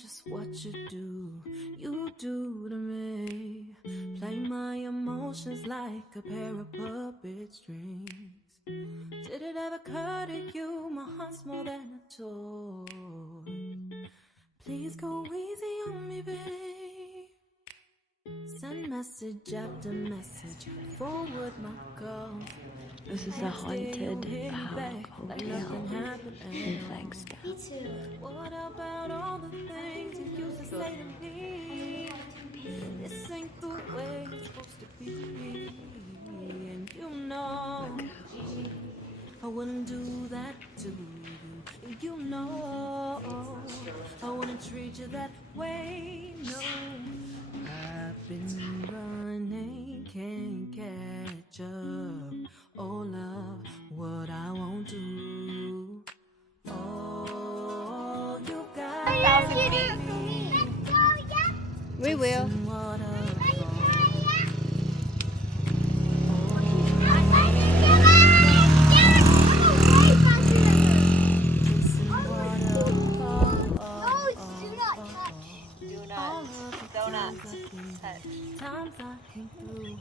just what you do to me. Play my emotions like a pair of puppet strings. Did it ever occur to you my heart's more than a toy? Please go easy on me, babe. Send message after message, forward my calls. This is a haunted hotel in Flagstaff. Me too. What about all the things you used to say to me? This ain't the way it's supposed to be. And you know I wouldn't do that to you. You know I wouldn't treat you that way. No, I've been running, can't catch up. Oh love, what I won't do. Oh, you got me. We will. Times I came through,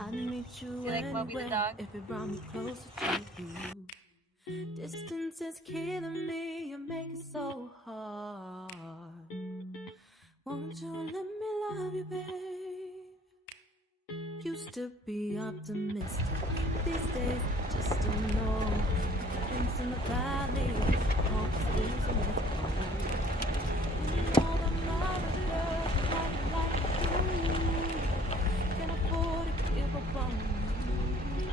I'd meet you anywhere if it brought me closer to you. Distance is killing me, you make it so hard. Won't you let me love you, babe? Used to be optimistic, these days I just don't know. Things in the valley, hope is losing its power. All the other girls like you can afford to give up on you.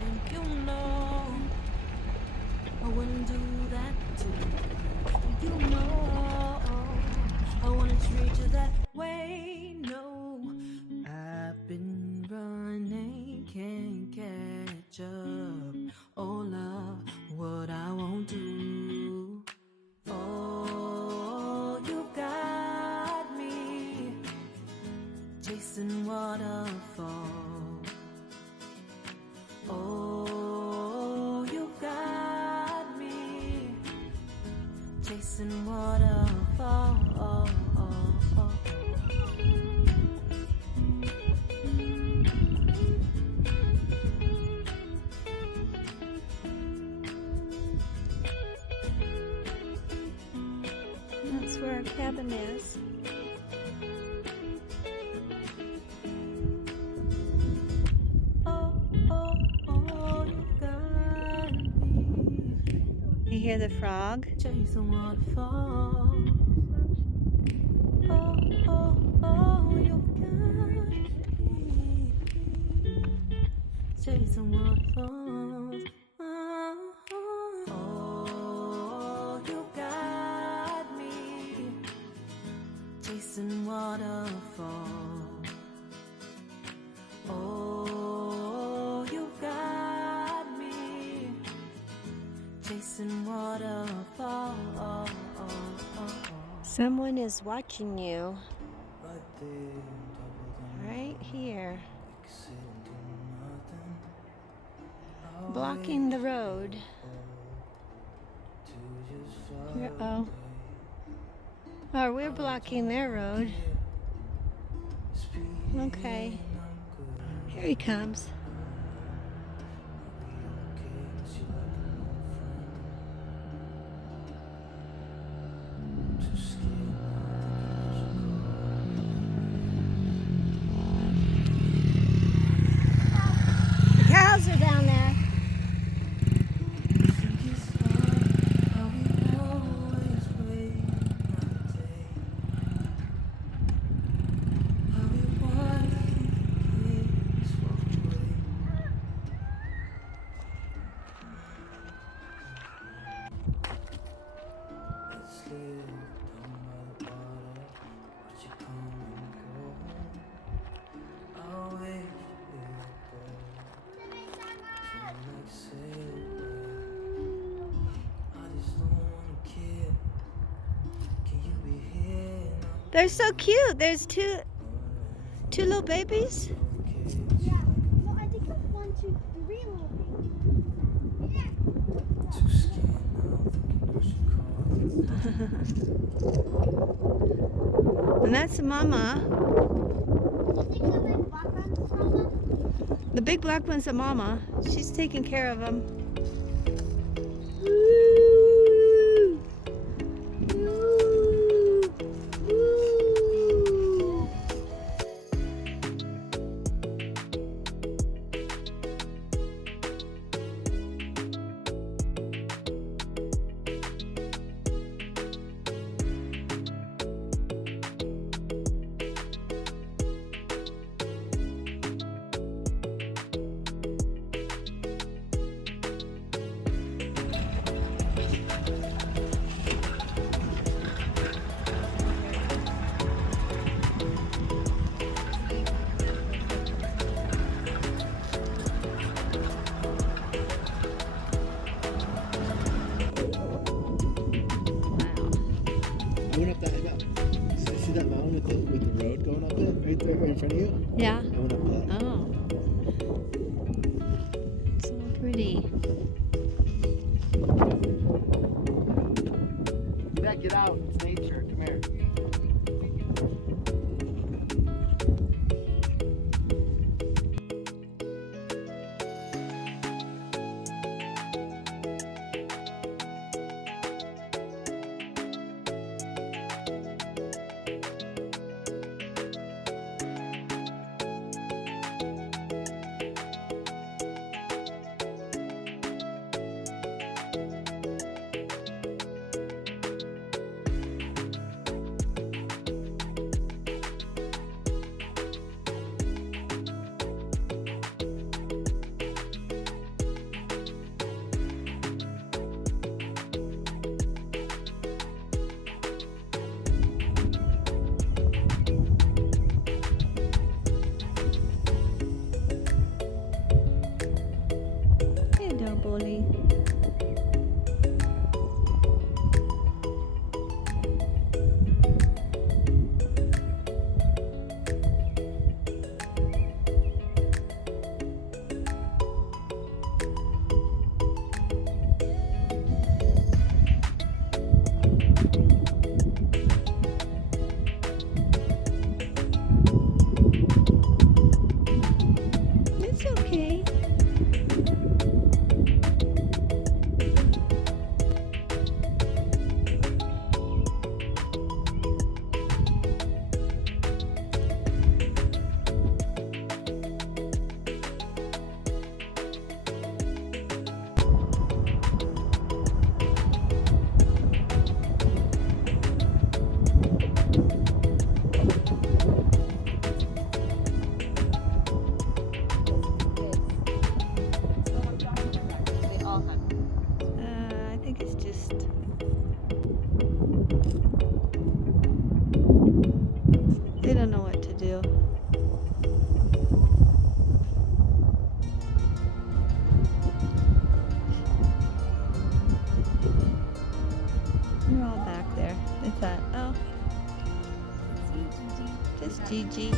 And you know I wouldn't do that to you. You know I wouldn't treat you that way. No, I've been running, can't catch up. Oh love, what I won't do. Oh, you got me chasing waterfalls. Oh, you got me chasing waterfalls. That's where our cabin is. Oh, you got me You hear the frog? chasing waterfalls. Oh, you got me chasing waterfalls. Oh, you got me chasing waterfalls. Oh, you got me chasing waterfalls. Someone is watching you. Right here. Blocking the road. Uh-oh. Oh, we're blocking their road. Okay. Here he comes. The cows are down there. They're so cute. There's two little babies. Yeah. Well, I think it's 1, 2, 3 little babies. Yeah. That's the mama. I think the big black one's mama. The big black one's the mama. She's taking care of him. I went up that hill. See that mountain with the road going up it right there in front of you? Yeah. I went up that. Oh. So pretty. Yeah, get out. It's nature. Come here. Hello, bully. It's okay. I think it's just. They don't know what to do. We're all back there. They thought, oh, just Gigi.